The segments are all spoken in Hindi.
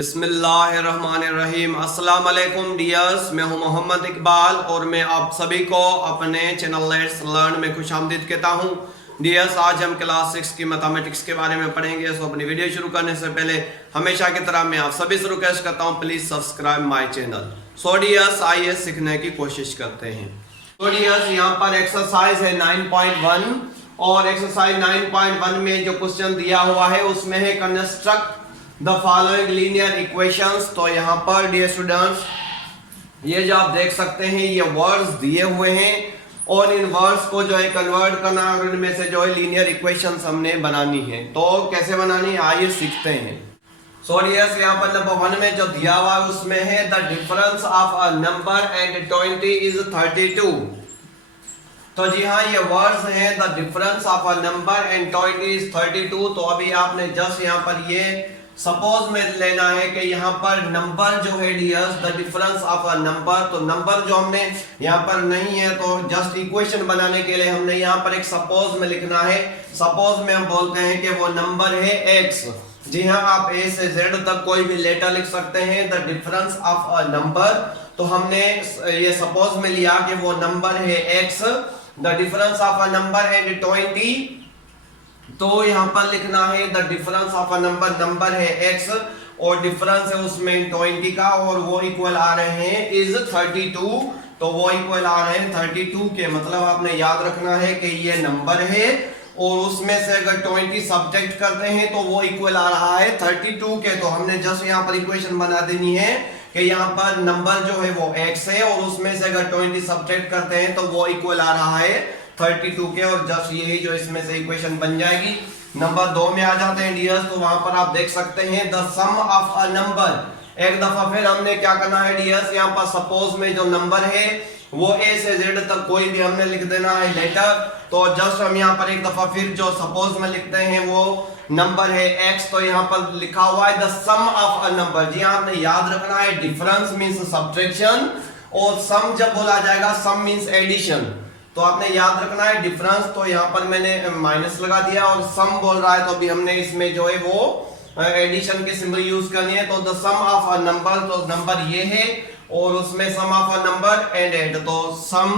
बिस्मिल्लाहिर्रहमानिर्रहीम। अस्सलाम वालेकुम डियर्स, मैं हूं मोहम्मद इकबाल और मैं आप सभी को अपने चैनल लेट्स लर्न में खुशामदीद कहता हूं। डियर्स, आज हम क्लास 6 की मैथमेटिक्स के बारे में पढ़ेंगे। सो अपनी वीडियो शुरू करने से पहले हमेशा की तरह मैं आप सभी से रिक्वेस्ट करता हूं, please subscribe my channel. So dears, आइए सीखने की कोशिश करते हैं। तो डियर्स, यहाँ पर एक्सरसाइज है 9.1 और एक्सरसाइज 9.1 में जो क्वेश्चन दिया हुआ है उसमें है construct the following linear equations. तो यहाँ पर डियर स्टूडेंट्स, ये जो आप देख सकते हैं ये वर्ड्स दिए हुए हैं और इन वर्ड्स को जो है कन्वर्ट करना और इनमें से जो है लीनियर इक्वेशंस हमने बनानी है। तो कैसे बनानी है आइए सीखते हैं। सो डियर्स, यहाँ पर नंबर 1 में जो दिया हुआ है उसमें है the difference of a number and 20 is 32। तो जी हाँ, ये वर्ड्स हैं the difference of a number and 20 is 32। तो अभी आपने जस्ट यहाँ पर ये सपोज में लेना है कि यहाँ पर नंबर जो है dears the difference of a number, तो नंबर जो हमने यहाँ पर नहीं है तो जस्ट इक्वेशन बनाने के लिए हमने यहाँ पर एक सपोज में लिखना है। सपोज में हम बोलते हैं कि वो नंबर है x। जी हाँ, आप a से z तक कोई भी लेटर लिख सकते हैं। The difference of a number, तो हमने ये सपोज में लिया कि वो नंबर है x। The difference of a number and 20, तो यहां पर लिखना है the difference of a number, number है x और डिफरेंस है उसमें 20 का और वो इक्वल आ रहे हैं इज 32। तो वो इक्वल आ रहे हैं 32 के, मतलब आपने याद रखना है कि ये नंबर है और उसमें से अगर 20 सब्ट्रैक्ट करते हैं तो वो इक्वल आ रहा है 32 के। तो हमने जस्ट यहाँ पर इक्वेशन बना देनी है कि यहाँ पर नंबर जो है वो x है और उसमें से अगर 20 सब्ट्रैक्ट करते हैं तो वो इक्वल आ रहा है 32 के और जस्ट यही जो इसमें से इक्वेशन बन जाएगी। नंबर 2 में आ जाते हैं डियर्स, तो वहां पर आप देख सकते हैं the sum of a number. एक दफा फिर हमने क्या करना है डियर्स, यहाँ पर सपोज में जो नंबर है वो a से z तक कोई भी हमने लिख देना है लेटर। तो जस्ट हम यहाँ पर एक दफा फिर जो सपोज में लिखते हैं वो नंबर है x। तो यहाँ पर लिखा हुआ है the sum of a number. जी हाँ, आपने याद रखना है डिफरेंस मींस सब्ट्रैक्शन और सम जब बोला जाएगा सम मींस एडिशन। तो आपने याद रखना है डिफरेंस, तो यहाँ पर मैंने माइनस लगा दिया और सम बोल रहा है तो अभी हमने इसमें जो है वो एडिशन के सिंबल यूज करनी है। तो the sum of a number, तो नंबर ये है और उसमें sum of a number and 8। तो सम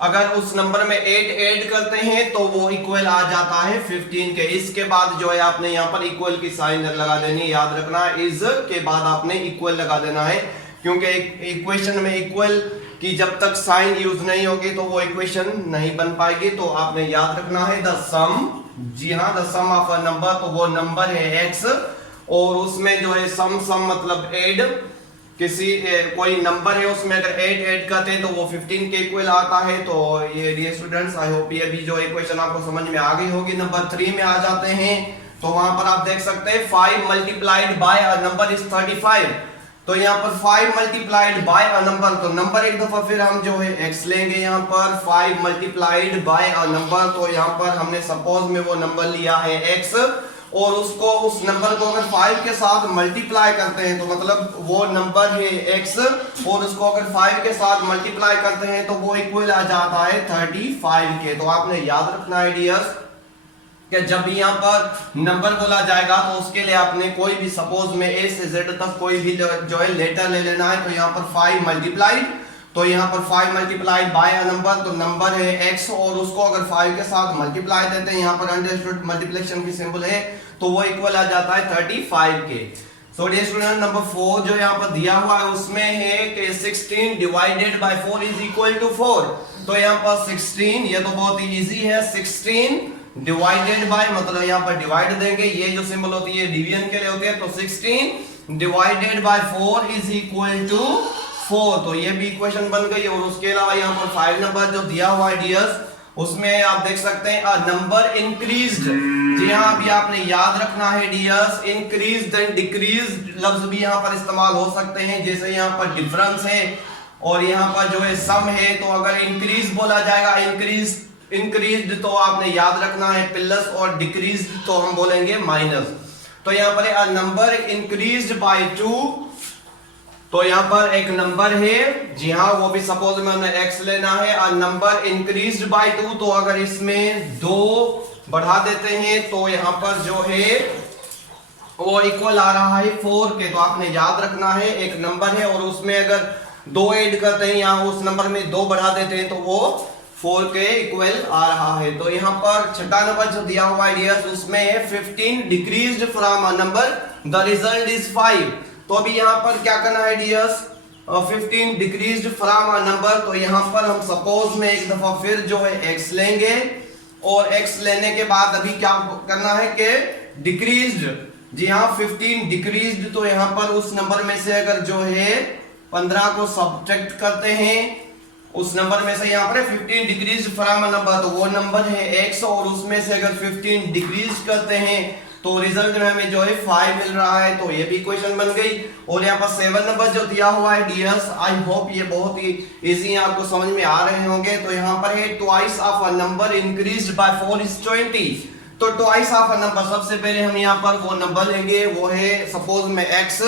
अगर उस नंबर में 8 ऐड करते हैं तो वो इक्वल आ जाता है 15 के। इसके बाद जो है आपने यहाँ पर इक्वल की साइन लगा देनी, याद रखना इज के बाद आपने इक्वल लगा देना है, क्योंकि इक्वेशन में इक्वल कि जब तक साइन यूज नहीं होगी तो वो इक्वेशन नहीं बन पाएगी। तो आपने याद रखना है द सम। जी हाँ, the sum of a number, तो वो नंबर है x और उसमें जो है सम मतलब ऐड किसी कोई नंबर है उसमें अगर 8 ऐड करते हैं तो वो 15 के इक्वल आता है। तो ये डियर स्टूडेंट्स, आई होप ये भी जो इक्वेशन आपको समझ में आ गई होगी। नंबर 3 में आ जाते हैं, तो वहां पर आप देख सकते हैं 5 multiplied by a number is 35। तो यहाँ पर 5 मल्टीप्लाइड बाय अ नंबर, तो नंबर एक दफा फिर हम जो है x लेंगे। यहाँ पर 5 मल्टीप्लाइड बाय अ नंबर, तो यहाँ पर हमने सपोज में वो नंबर लिया है x और उसको उस नंबर को अगर 5 के साथ मल्टीप्लाई करते हैं तो मतलब वो नंबर है x और उसको अगर 5 के साथ मल्टीप्लाई करते हैं तो वो इक्वल आ जाता है 35 के। तो आपने याद रखना है डियर्स कि जब भी यहाँ पर नंबर बोला जाएगा तो उसके लिए आपने कोई भी सपोज में a से z तक कोई भी जो है लेटर ले लेना है। तो यहाँ पर 5 मल्टीप्लाइड, तो यहाँ पर 5 मल्टीप्लाइड बाय अ नंबर, तो नंबर है x और उसको अगर 5 के साथ मल्टीप्लाई देते हैं, यहाँ पर अंडरस्टूड मल्टीप्लिकेशन की सिंबल है, तो वो इक्वल आ जाता है 35 के। सो डियर स्टूडेंट, नंबर 4 जो यहाँ पर दिया हुआ है उसमें है कि 16 divided by 4 is equal to 4। तो यहाँ पर 16, ये तो बहुत ही इजी है, 16 डिवाइडेड बाय मतलब यहाँ पर डिवाइड देंगे, ये जो सिंबल होती है डिवीजन के लिए होती है। तो 16 divided by 4 is equal to 4। तो ये भी इक्वेशन बन गई। और उसके अलावा यहाँ पर 5 नंबर जो दिया हुआ है डियर्स, उसमें आप देख सकते हैं अ नंबर इंक्रीज्ड। जी हाँ, अभी आपने याद रखना है डियर्स, इंक्रीज्ड एंड डिक्रीज्ड लफ्ज भी यहाँ पर इस्तेमाल हो सकते हैं। जैसे यहाँ पर डिफरेंस है और यहाँ पर जो है सम है, तो अगर इंक्रीज बोला जाएगा इंक्रीज्ड तो आपने याद रखना है प्लस और डिक्रीज्ड तो हम बोलेंगे माइनस। तो यहाँ पर अ नंबर इंक्रीज्ड बाय 2, तो यहाँ पर एक नंबर है, जी हाँ, वो भी सपोज में हमने x लेना है। अ नंबर इंक्रीज्ड बाय 2, तो अगर इसमें 2 बढ़ा देते हैं तो यहाँ पर जो है वो इक्वल आ रहा है 4 के। तो आपने याद रखना है एक नंबर है और उसमें अगर 2 ऐड करते हैं या उस नंबर में 2 बढ़ा देते हैं तो वो 4 के इक्वल आ रहा है। तो यहाँ पर छठा नंबर जो दिया हुआ है डियर्स उसमें है 15 decreased from a number the result is 5। तो अभी यहाँ पर क्या करना है dears, 15 decreased from a number. तो यहाँ पर हम सपोज में एक दफा फिर जो है x लेंगे और x लेने के बाद अभी क्या करना है कि डिक्रीज्ड, जी हाँ 15 डिक्रीज्ड। तो यहाँ पर उस नंबर में से अगर जो है 15 को सब्ट्रैक्ट करते हैं उस नंबर में से, यहाँ पर 15 डिक्रीज फ्रॉम अ नंबर तो वो नंबर है x और उसमें से अगर 15 डिक्रीज करते हैं तो रिजल्ट में हमें जो है 5 मिल रहा है। तो ये भी क्वेश्चन बन गई। और यहाँ पर 7 नंबर जो दिया हुआ है डियर्स, आई होप ये बहुत ही इजी आपको समझ में आ रहे होंगे। तो यहाँ पर है twice of a number increased by 4 is 20। तो ट्वाइस ऑफ अ नंबर, सबसे पहले हम यहाँ पर वो नंबर लेंगे, वो है सपोज में x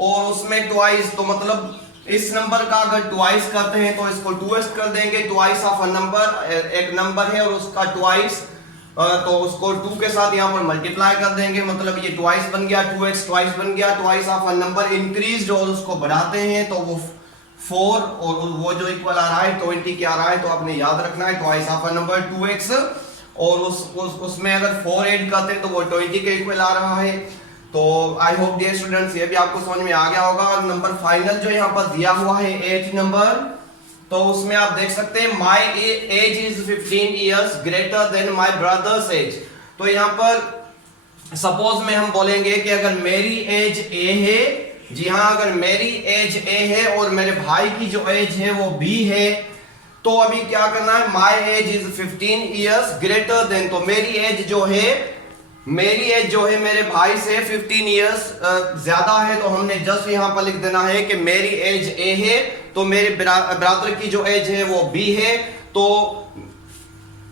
और उसमें ट्वाइस, तो मतलब इस नंबर का अगर ट्वाइस करते हैं तो इसको 2x कर देंगे। ट्वाइस ऑफ अ नंबर, एक नंबर है और उसका ट्वाइस, तो उसको 2 के साथ यहाँ पर मल्टीप्लाई कर देंगे, मतलब ये ट्वाइस बन गया, 2x ट्वाइस बन गया। Twice of a number increased और उसको बढ़ाते हैं तो वो 4 और वो जो इक्वल आ रहा है 20 क्या आ रहा है। तो आपने याद रखना है twice of a number 2x और उसमें अगर 4 ऐड करते हैं तो वो 20 के इक्वल आ रहा है। तो आई होप डियर स्टूडेंट्स ये भी आपको समझ में आ गया होगा। और नंबर फाइनल जो यहाँ पर दिया हुआ है 8 नंबर, तो उसमें आप देख सकते हैं my age is 15 years greater than my brother's age. तो यहाँ पर सपोज में हम बोलेंगे कि अगर मेरी एज ए है, जी हाँ अगर मेरी एज ए है और मेरे भाई की जो एज है वो बी है, तो अभी क्या करना है, my age is 15 years greater then, तो मेरी एज जो है मेरे भाई से 15 इयर्स ज्यादा है। तो हमने जस्ट यहाँ पर लिख देना है कि मेरी एज ए है तो मेरे ब्रदर की जो एज है वो बी है। तो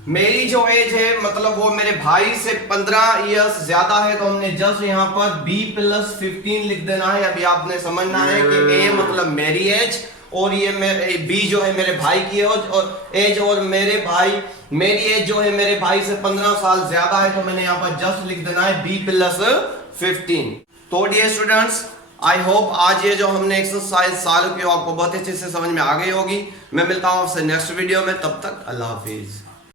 मेरी जो एज है मतलब वो मेरे भाई से 15 इयर्स ज्यादा है, तो हमने जस्ट यहाँ पर b + 15 लिख देना है। अभी आपने समझना है कि a मतलब मेरी एज और ये b जो है मेरे भाई की एज और मेरी एज जो है मेरे भाई से 15 साल ज्यादा है, तो मैंने यहाँ पर जस्ट लिख देना है b + 15। तो डियर स्टूडेंट्स आई होप आज ये जो हमने एक्सरसाइज सॉल्व की आपको बहुत अच्छे से समझ में आ गई होगी। मैं मिलता हूँ आपसे नेक्स्ट वीडियो में, तब तक अल्लाह हाफिज।